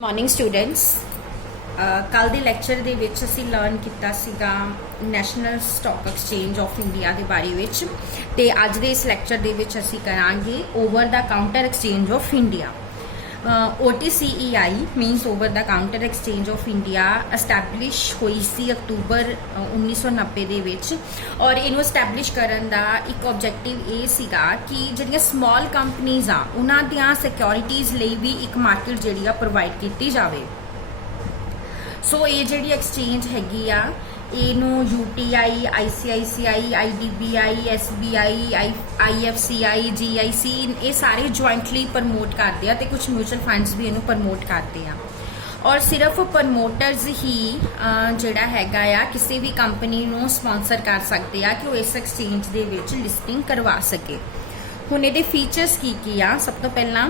Morning students कल ਦੇ lecture ਦੇ ਵਿੱਚ ਅਸੀਂ ਲਰਨ ਕੀਤਾ ਸੀਗਾ national stock exchange of India ਦੇ ਬਾਰੇ ਵਿੱਚ ਤੇ ਅੱਜ ਦੇ ਇਸ ਲੈਕਚਰ ਦੇ ਵਿੱਚ ਅਸੀਂ ਕਰਾਂਗੇ over the counter exchange of India OTCEI मीनस over the counter exchange of India establish हुई सी अक्तूबर 1990 ਦੇ ਵਿੱਚ ਔਰ ਇਹਨੂੰ ਐਸਟੈਬਲਿਸ਼ ਕਰਨ ਦਾ ਇੱਕ ਆਬਜੈਕਟਿਵ ਇਹ ਸੀਗਾ ਕਿ ਜਿਹੜੀਆਂ ਸਮਾਲ ਕੰਪਨੀਆਂ ਆ ਉਹਨਾਂ ਦੀਆਂ ਸਿਕਿਉਰਿਟੀਜ਼ ਲਈ ਵੀ ਇੱਕ ਮਾਰਕੀਟ ਜਿਹੜੀ ਆ ਪ੍ਰੋਵਾਈਡ ਕੀਤੀ ਜਾਵੇ। ਸੋ ਇਹ ਜਿਹੜੀ ਐਕਸਚੇਂਜ ਹੈਗੀ ਆ ਇਹਨੂੰ UTI ICICI IDBI SBI IFCI GIC ਇਹ ਸਾਰੇ ਜੁਆਇੰਟਲੀ ਪ੍ਰਮੋਟ ਕਰਦੇ ਆ ਤੇ ਕੁਝ ਮਿਊਚੁਅਲ ਫੰਡਸ ਵੀ ਇਹਨੂੰ ਪ੍ਰਮੋਟ ਕਰਦੇ ਆ ਔਰ ਸਿਰਫ ਪ੍ਰਮੋਟਰਸ ਹੀ ਜਿਹੜਾ ਹੈਗਾ ਆ ਕਿਸੇ ਵੀ ਕੰਪਨੀ ਨੂੰ ਸਪਾਂਸਰ ਕਰ ਸਕਦੇ ਆ ਕਿ ਉਹ ਇਸ ਐਕਸਚੇਂਜ ਦੇ ਵਿੱਚ ਲਿਸਟਿੰਗ ਕਰਵਾ ਸਕੇ। ਹੁਣ ਇਹਦੇ ਫੀਚਰਸ ਕੀ ਆ? ਸਭ ਤੋਂ ਪਹਿਲਾਂ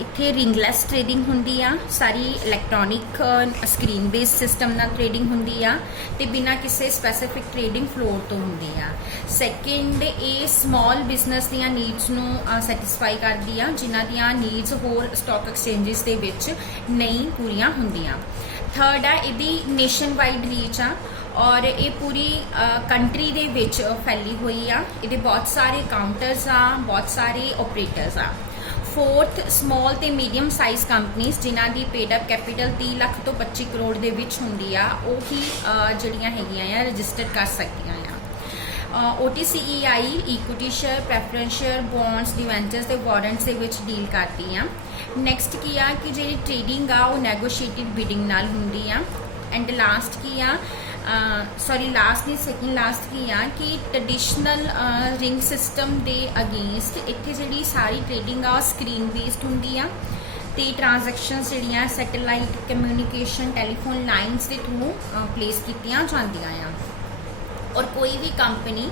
ਇੱਥੇ ਰਿੰਗਲੈਸ ਟ੍ਰੇਡਿੰਗ ਹੁੰਦੀ ਆ, ਸਾਰੀ ਇਲੈਕਟ੍ਰੋਨਿਕ ਸਕਰੀਨ ਬੇਸਡ ਸਿਸਟਮ ਨਾਲ ਟ੍ਰੇਡਿੰਗ ਹੁੰਦੀ ਆ ਤੇ ਬਿਨਾਂ ਕਿਸੇ ਸਪੈਸੀਫਿਕ ਟ੍ਰੇਡਿੰਗ ਫਲੋਰ ਤੋਂ ਹੁੰਦੀ ਆ। ਸੈਕਿੰਡ, ਇਹ ਸਮਾਲ ਬਿਜ਼ਨਸ ਦੀਆਂ ਨੀਡਸ ਨੂੰ ਸੈਟੀਸਫਾਈ ਕਰਦੀ ਆ ਜਿਨ੍ਹਾਂ ਦੀਆਂ ਨੀਡਸ ਹੋਰ ਸਟਾਕ ਐਕਸਚੇਂਜਸ ਦੇ ਵਿੱਚ ਨਹੀਂ ਪੂਰੀਆਂ ਹੁੰਦੀਆਂ। ਥਰਡ ਆ ਇਹਦੀ ਨੇਸ਼ਨ ਵਾਈਡ ਰੀਚ ਆ और ये पूरी कंट्री दे विच फैली हुई आ। ये बहुत सारे काउंटर्स आ, बहुत सारे ऑपरेटर्स आ। फोर्थ, स्मॉल ते मीडियम साइज कंपनीज जिन्हां दी पेड अप कैपिटल 30 लाख तो 25 करोड़ दे विच हुंदी आ ਉਹ ਹੀ ਜਿਹੜੀਆਂ ਹੈਗੀਆਂ ਆ ਰਜਿਸਟਰ ਕਰ ਸਕਦੀਆਂ ਆ। OTCEI equity share, preference share, bonds, debentures ਤੇ ਵਾਰੰਟਸ ਦੇ ਵਿੱਚ ਡੀਲ ਕਰਦੀ ਆ। ਨੈਕਸਟ ਕੀ ਆ ਕਿ ਜਿਹੜੀ ਟ੍ਰੇਡਿੰਗ ਆ ਉਹ ਨੈਗੋਸ਼ੀਏਟਿਡ ਬਿਡਿੰਗ ਨਾਲ ਹੁੰਦੀ ਆ। ਐਂਡ ਲਾਸਟ ਕੀ ਆ सेकेंड लास्ट की आ कि ट्रेडिशनल रिंग सिस्टम के अगेंस्ट इत्थे जिहड़ी सारी ट्रेडिंग आ स्क्रीन बेस्ड हुंदी आ ते ट्रांजैक्शनस जिहड़ियां सैटेलाइट कम्यूनीकेशन टैलीफोन लाइन्स के थ्रू प्लेस कीतियां जांदियां आ। और कोई भी कंपनी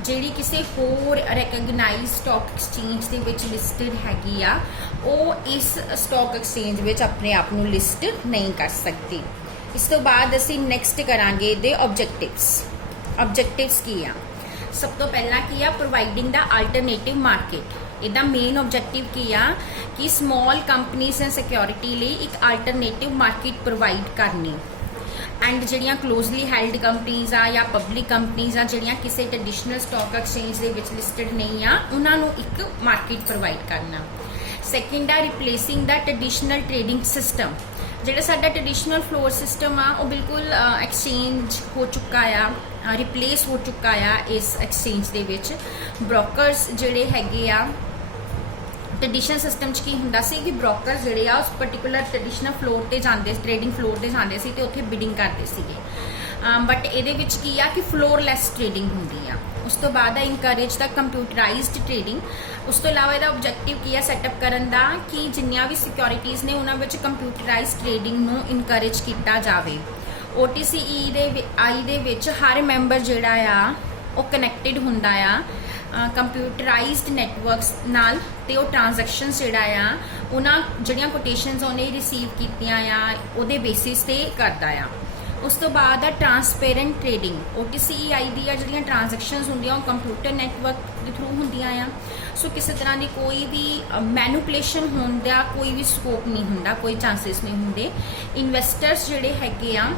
जिहड़ी किसी होर रैकगनाइज स्टॉक एक्सचेंज दे विच लिस्टड हैगी आ वो इस स्टॉक एक्सचेंज विच अपने आप नूं लिस्ट नहीं कर सकती। इस तो बाद असी नैक्सट करांगे दे ऑब्जेक्टिव्स की आ। सब तो पहला की आ प्रोवाइडिंग द अल्टरनेटिव मार्केट। इहदा मेन ऑब्जेक्टिव की आ कि स्मॉल कंपनीज एंड सिक्योरिटी लिए एक अल्टरनेटिव मार्केट प्रोवाइड करनी। एंड जिहड़ियां क्लोजली हैल्ड कंपनीज आ या पब्लिक कंपनीज आ जिहड़ियां किसी ट्रेडिशनल स्टॉक एक्सचेंज दे विच लिस्टड नहीं आ उन्हां नूं एक मार्केट प्रोवाइड करना। सैकेंड आ replacing the traditional trading system. ਜਿਹੜਾ ਸਾਡਾ ਟ੍ਰੈਡੀਸ਼ਨਲ ਫਲੋਰ ਸਿਸਟਮ ਆ ਉਹ ਬਿਲਕੁਲ ਐਕਸਚੇਂਜ ਹੋ ਚੁੱਕਾ ਆ, ਰਿਪਲੇਸ ਹੋ ਚੁੱਕਾ ਆ ਇਸ ਐਕਸਚੇਂਜ ਦੇ ਵਿੱਚ। ਬ੍ਰੋਕਰਸ ਜਿਹੜੇ ਹੈਗੇ ਆ ਟ੍ਰੈਡੀਸ਼ਨਲ ਸਿਸਟਮ 'ਚ ਕੀ ਹੁੰਦਾ ਸੀ ਕਿ ਬ੍ਰੋਕਰਸ ਜਿਹੜੇ ਆ ਉਸ ਪਾਰਟਿਕੂਲਰ ਟ੍ਰੈਡੀਸ਼ਨਲ ਫਲੋਰ ਤੇ ਜਾਂਦੇ, ਟ੍ਰੇਡਿੰਗ ਫਲੋਰ ਤੇ ਜਾਂਦੇ ਸੀ ਤੇ ਉੱਥੇ ਬਿਡਿੰਗ ਕਰਦੇ ਸੀਗੇ। ਬਟ ਇਹਦੇ ਵਿੱਚ ਕੀ ਆ ਕਿ ਫਲੋਰਲੈਸ ਟ੍ਰੇਡਿੰਗ ਹੁੰਦੀ ਆ। ਉਸ ਤੋਂ ਬਾਅਦ ਆ ਇਨਕਰੇਜ ਦਾ ਕੰਪਿਊਟਰਾਈਜ਼ਡ ਟ੍ਰੇਡਿੰਗ। ਉਸ ਤੋਂ ਇਲਾਵਾ ਇਹਦਾ ਆਬਜੈਕਟਿਵ ਕੀ ਆ ਸੈਟਅਪ ਕਰਨ ਦਾ ਕਿ ਜਿੰਨੀਆਂ ਵੀ ਸਿਕਿਉਰਿਟੀਜ਼ ਨੇ ਉਹਨਾਂ ਵਿੱਚ ਕੰਪਿਊਟਰਾਈਜ਼ਡ ਟ੍ਰੇਡਿੰਗ ਨੂੰ ਇਨਕਰੇਜ ਕੀਤਾ ਜਾਵੇ। OTCEI ਦੇ ਵਿੱਚ ਹਰ ਮੈਂਬਰ ਜਿਹੜਾ ਆ ਉਹ ਕਨੈਕਟਡ ਹੁੰਦਾ ਆ ਕੰਪਿਊਟਰਾਈਜ਼ਡ ਨੈਟਵਰਕਸ ਨਾਲ ਤੇ ਉਹ ਟ੍ਰਾਂਜੈਕਸ਼ਨਸ ਜਿਹੜਾ ਆ ਉਹਨਾਂ ਜਿਹੜੀਆਂ ਕੋਟੇਸ਼ਨਸ ਉਹਨੇ ਰਿਸੀਵ ਕੀਤੀਆਂ ਆ ਉਹਦੇ ਬੇਸਿਸ ਤੇ ਕਰਦਾ ਆ। ਉਸ ਤੋਂ ਬਾਅਦ ਆ ਟ੍ਰਾਂਸਪੇਰੈਂਟ ਟ੍ਰੇਡਿੰਗ। OTCEI ਦੀਆਂ ਜਿਹੜੀਆਂ ਟ੍ਰਾਂਜੈਕਸ਼ਨਸ ਹੁੰਦੀਆਂ ਉਹ ਕੰਪਿਊਟਰ ਨੈਟਵਰਕ ਦੇ ਥਰੂ ਹੁੰਦੀਆਂ ਆ। ਸੋ ਕਿਸੇ ਤਰ੍ਹਾਂ ਦੀ ਕੋਈ ਵੀ ਮੈਨੂਪੂਲੇਸ਼ਨ ਹੋਣ ਦਾ ਕੋਈ ਵੀ ਸਕੋਪ ਨਹੀਂ ਹੁੰਦਾ, ਕੋਈ ਚਾਂਸਸ ਨਹੀਂ ਹੁੰਦੇ। ਇਨਵੈਸਟਰਸ ਜਿਹੜੇ ਹੈਗੇ ਆ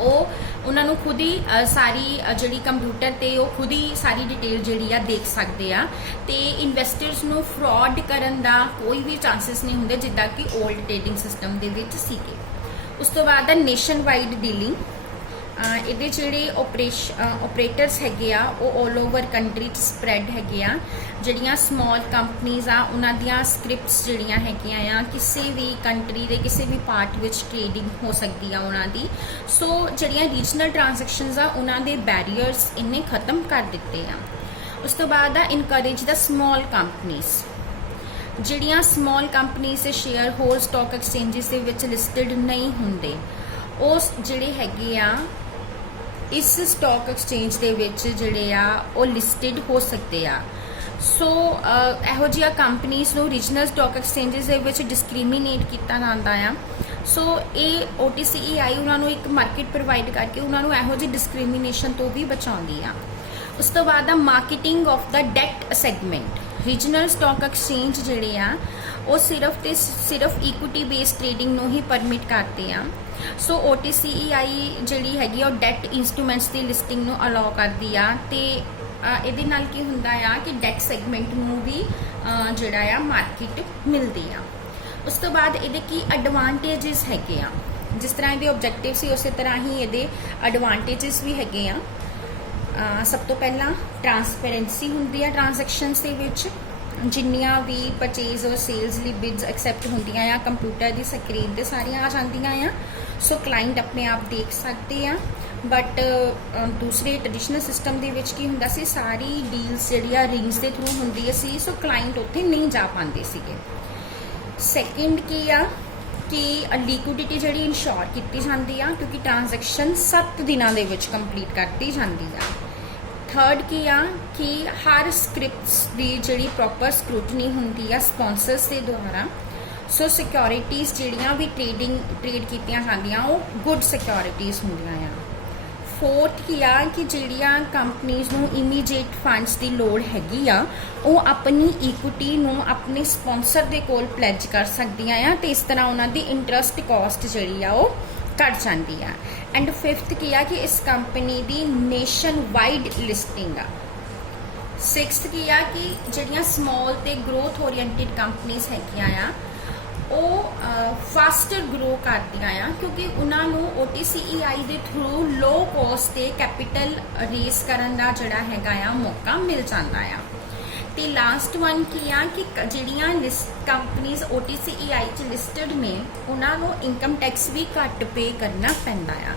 ਉਹ ਉਹਨਾਂ ਨੂੰ ਖੁਦ ਹੀ ਸਾਰੀ ਜਿਹੜੀ ਕੰਪਿਊਟਰ ਤੇ ਉਹ ਖੁਦ ਹੀ ਸਾਰੀ ਡਿਟੇਲ ਜਿਹੜੀ ਆ ਦੇਖ ਸਕਦੇ ਆ ਤੇ ਇਨਵੈਸਟਰਸ ਨੂੰ ਫਰਾਡ ਕਰਨ ਦਾ ਕੋਈ ਵੀ ਚਾਂਸਸ ਨਹੀਂ ਹੁੰਦੇ ਜਿੱਦਾਂ ਕਿ 올ਡ ਟ੍ਰੇਡਿੰਗ ਸਿਸਟਮ ਦੇ ਵਿੱਚ ਸੀਗੇ। ਉਸ ਤੋਂ ਬਾਅਦ ਆ ਨੇਸ਼ਨ ਵਾਈਡ ਡੀਲਿੰਗ। ਇਹਦੇ ਜਿਹੜੇ ਆਪਰੇਟਰਸ ਹੈਗੇ ਆ ਉਹ ਆਲ ਓਵਰ ਕੰਟਰੀ 'ਚ ਸਪਰੈਡ ਹੈਗੇ ਆ। ਜਿਹੜੀਆਂ ਸਮਾਲ ਕੰਪਨੀਜ਼ ਆ ਉਹਨਾਂ ਦੀਆਂ ਸਕ੍ਰਿਪਟਸ ਜਿਹੜੀਆਂ ਹੈਗੀਆਂ ਆ ਕਿਸੇ ਵੀ ਕੰਟਰੀ ਦੇ ਕਿਸੇ ਵੀ ਪਾਰਟ ਵਿੱਚ ਟ੍ਰੇਡਿੰਗ ਹੋ ਸਕਦੀ ਆ ਉਹਨਾਂ ਦੀ। ਸੋ ਜਿਹੜੀਆਂ ਰੀਜਨਲ ਟ੍ਰਾਂਜੈਕਸ਼ਨਸ ਆ ਉਹਨਾਂ ਦੇ ਬੈਰੀਅਰਸ ਇੰਨੇ ਖਤਮ ਕਰ ਦਿੱਤੇ ਆ। ਉਸ ਤੋਂ ਬਾਅਦ ਆ ਇਨਕਰੇਜ ਦਾ ਸਮਾਲ ਕੰਪਨੀਜ਼। ਜਿਹੜੀਆਂ ਸਮਾਲ ਕੰਪਨੀਜ਼ ਦੇ ਸ਼ੇਅਰ ਹੋਰ ਸਟਾਕ ਐਕਸਚੇਂਜਸ ਦੇ ਵਿੱਚ ਲਿਸਟਡ ਨਹੀਂ ਹੁੰਦੇ ਉਸ ਜਿਹੜੇ ਹੈਗੇ ਆ ਇਸ ਸਟਾਕ ਐਕਸਚੇਂਜ ਦੇ ਵਿੱਚ ਜਿਹੜੇ ਆ ਉਹ ਲਿਸਟਡ ਹੋ ਸਕਦੇ ਆ। ਸੋ ਇਹੋ ਜਿਹੀਆਂ ਕੰਪਨੀਜ਼ ਨੂੰ ਰੀਜਨਲ ਸਟਾਕ ਐਕਸਚੇਂਜਸ ਦੇ ਵਿੱਚ ਡਿਸਕ੍ਰਿਮੀਨੇਟ ਕੀਤਾ ਜਾਂਦਾ ਆ। ਸੋ ਇਹ OTCEI ਉਹਨਾਂ ਨੂੰ ਇੱਕ ਮਾਰਕੀਟ ਪ੍ਰੋਵਾਈਡ ਕਰਕੇ ਉਹਨਾਂ ਨੂੰ ਇਹੋ ਜਿਹੀ ਡਿਸਕ੍ਰਿਮੀਨੇਸ਼ਨ ਤੋਂ ਵੀ ਬਚਾਉਂਦੀ ਆ। ਉਸ ਤੋਂ ਬਾਅਦ ਆ marketing of the debt segment. Regional stock exchange ਜਿਹੜੇ ਆ ਉਹ ਸਿਰਫ ਤੇ ਸਿਰਫ ਇਕੁਇਟੀ ਬੇਸਡ ਟ੍ਰੇਡਿੰਗ ਨੂੰ ਹੀ ਪਰਮਿਟ ਕਰਦੇ ਆ। ਸੋ OTCEI ਜਿਹੜੀ ਹੈਗੀ ਆ ਉਹ ਡੈਟ ਇੰਸਟਰੂਮੈਂਟਸ ਦੀ ਲਿਸਟਿੰਗ ਨੂੰ ਅਲਾਉ ਕਰਦੀ ਆ ਤੇ ਇਹਦੇ ਨਾਲ ਕੀ ਹੁੰਦਾ ਆ ਕਿ ਡੈਟ ਸੈਗਮੈਂਟ ਨੂੰ ਵੀ ਜਿਹੜਾ ਆ ਮਾਰਕੀਟ ਮਿਲਦੀ ਆ। ਉਸ ਤੋਂ ਬਾਅਦ ਇਹਦੇ ਕੀ ਐਡਵਾਂਟੇजेस ਹੈਗੇ ਆ, ਜਿਸ ਤਰ੍ਹਾਂ ਇਹਦੇ ਆਬਜੈਕਟਿਵ ਸੀ ਉਸੇ ਤਰ੍ਹਾਂ ਹੀ ਇਹਦੇ ਐਡਵਾਂਟੇजेस ਵੀ ਹੈਗੇ ਆ। ਸਭ ਤੋਂ ਪਹਿਲਾਂ ਟਰਾਂਸਪੇਰੈਂਸੀ ਹੁੰਦੀ ਆ ਟ੍ਰਾਂਜੈਕਸ਼ਨਸ ਦੇ ਵਿੱਚ, ਜਿੰਨੀਆਂ ਵੀ ਪਰਚੇਜ਼ ਔਰ ਸੇਲਸ ਲਈ ਬਿਡਸ ਐਕਸੈਪਟ ਹੁੰਦੀਆਂ ਆ ਕੰਪਿਊਟਰ ਦੀ ਸਕਰੀਨ ਤੇ ਸਾਰੀਆਂ ਆ ਜਾਂਦੀਆਂ ਆ। ਸੋ ਕਲਾਇੰਟ ਆਪਣੇ ਆਪ ਦੇਖ ਸਕਦੇ ਆ। ਬਟ ਦੂਸਰੇ ਟ੍ਰੈਡੀਸ਼ਨਲ ਸਿਸਟਮ ਦੇ ਵਿੱਚ ਕੀ ਹੁੰਦਾ ਸੀ, ਸਾਰੀ ਡੀਲਸ ਜਿਹੜੀ ਆ ਰਿੰਗਸ ਦੇ ਥਰੂ ਹੁੰਦੀ ਸੀ, ਸੋ ਕਲਾਇੰਟ ਉੱਥੇ ਨਹੀਂ ਜਾ ਪਾਉਂਦੇ ਸੀਗੇ। ਸੈਕਿੰਡ ਕੀ ਆ ਕਿ ਲਿਕੁਇਡਿਟੀ ਜਿਹੜੀ ਇਨਸ਼ੋਰ ਕੀਤੀ ਜਾਂਦੀ ਆ, ਕਿਉਂਕਿ ਟ੍ਰਾਂਜੈਕਸ਼ਨ 7 ਦਿਨਾਂ ਦੇ ਵਿੱਚ ਕੰਪਲੀਟ ਕਰਤੀ ਜਾਂਦੀ ਆ। ਥਰਡ ਕੀ ਆ ਕਿ ਹਰ ਸਕ੍ਰਿਪਟਸ ਦੀ ਜਿਹੜੀ ਪ੍ਰੋਪਰ ਸਕ੍ਰੂਟਨੀ ਹੁੰਦੀ ਆ ਸਪਾਂਸਰਸ ਦੇ ਦੁਆਰਾ। ਸੋ ਸਿਕਿਉਰਿਟੀਜ਼ ਜਿਹੜੀਆਂ ਵੀ ਟ੍ਰੇਡ ਕੀਤੀਆਂ ਜਾਂਦੀਆਂ ਉਹ ਗੁੱਡ ਸਿਕਿਉਰਿਟੀਜ਼ ਹੁੰਦੀਆਂ ਆ। ਫੋਰਥ ਕੀ ਆ ਕਿ ਜਿਹੜੀਆਂ ਕੰਪਨੀਜ਼ ਨੂੰ ਇਮੀਡੀਏਟ ਫੰਡਸ ਦੀ ਲੋੜ ਹੈਗੀ ਆ ਉਹ ਆਪਣੀ ਇਕੁਇਟੀ ਨੂੰ ਆਪਣੇ ਸਪਾਂਸਰ ਦੇ ਕੋਲ ਪਲੈਜ ਕਰ ਸਕਦੀਆਂ ਆ ਤੇ ਇਸ ਤਰ੍ਹਾਂ ਉਹਨਾਂ ਦੀ ਇੰਟਰਸਟ ਕਾਸਟ ਜਿਹੜੀ ਆ ਉਹ ਘਟ ਜਾਂਦੀ ਆ। ਐਂਡ ਫਿਫਥ ਕੀ ਆ ਕਿ ਇਸ ਕੰਪਨੀ ਦੀ ਨੇਸ਼ਨ ਵਾਈਡ ਲਿਸਟਿੰਗ ਆ। ਸਿਕਸਥ ਕੀ ਆ ਕਿ ਜਿਹੜੀਆਂ ਸਮਾਲ ਤੇ ਗਰੋਥ ਓਰੀਐਂਟਡ ਕੰਪਨੀਜ਼ ਹੈਗੀਆਂ ਆ ਉਹ ਫਾਸਟਰ ਗਰੋ ਕਰਦੀਆਂ ਆ, ਕਿਉਂਕਿ ਉਹਨਾਂ ਨੂੰ OTCEI ਦੇ ਥਰੂ ਲੋ ਕੋਸਟ ਤੇ ਕੈਪੀਟਲ ਰੇਸ ਕਰਨ ਦਾ ਜਿਹੜਾ ਹੈਗਾ ਆ ਮੌਕਾ ਮਿਲ ਜਾਂਦਾ ਆ। ਤੇ ਲਾਸਟ ਵਨ ਕੀ ਆ ਕਿ ਜਿਹੜੀਆਂ ਕੰਪਨੀਜ਼ OTCEI ਚ ਲਿਸਟਡ ਨੇ ਉਹਨਾਂ ਨੂੰ ਇਨਕਮ ਟੈਕਸ ਵੀ ਘੱਟ ਪੇ ਕਰਨਾ ਪੈਂਦਾ ਆ।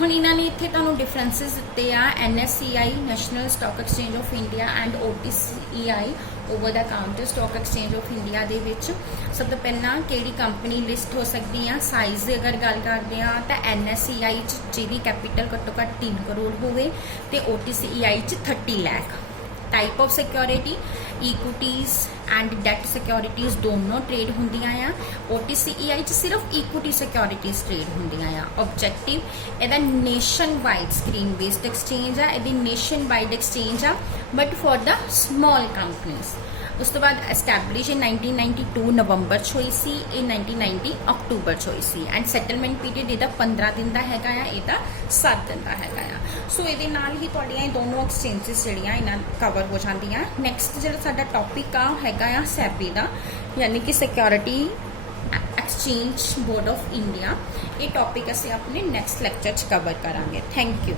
ਹੁਣ ਇਹਨਾਂ ਨੇ ਇੱਥੇ ਤੁਹਾਨੂੰ ਡਿਫਰੈਂਸਿਸ ਦਿੱਤੇ ਆ NSCI national stock exchange of India and OTCEI over the counter stock exchange of India ਦੇ ਵਿੱਚ। ਸਭ ਤੋਂ ਪਹਿਲਾਂ ਕਿਹੜੀ ਕੰਪਨੀ ਲਿਸਟ ਹੋ ਸਕਦੀ ਆ, ਸਾਈਜ਼ ਦੀ ਅਗਰ ਗੱਲ ਕਰਦੇ ਆ ਤਾਂ NSCI ਚ ਜਿਹਦੀ ਕੈਪੀਟਲ ਘੱਟੋ ਘੱਟ 3 ਕਰੋੜ ਹੋਵੇ ਤੇ OTCEI ਚ 30 lakh. Type of security equities and debt securities दोनों ट्रेड होंदियां आ। OTCEI च सिर्फ इक्विटी सिक्योरिटीज ट्रेड होंदियां आ। ऑब्जेक्टिव इहदा nationwide screen based exchange आ, इहदी नेशन वाइड एक्सचेंज आ but for the small companies. उस तो बाद एस्टैबलिश इन 1992 नवंबर च हुई सी, 1990 अक्टूबर च हुई सी एंड सैटलमेंट पीरियड इहदा 15 दिन का हैगा आ, इहदा 7 दिन का हैगा आ। सो इहदे नाल ही तुहाडियां ये दोनों एक्सचेंजेस जिहड़ियां इन्हां कवर हो जांदियां। नैक्सट जिहड़ा साडा टॉपिक आ हैगा आ SEBI दा, यानी कि security exchange board of India. ये टॉपिक असीं अपने नैक्सट लैक्चर च कवर करांगे। Thank you.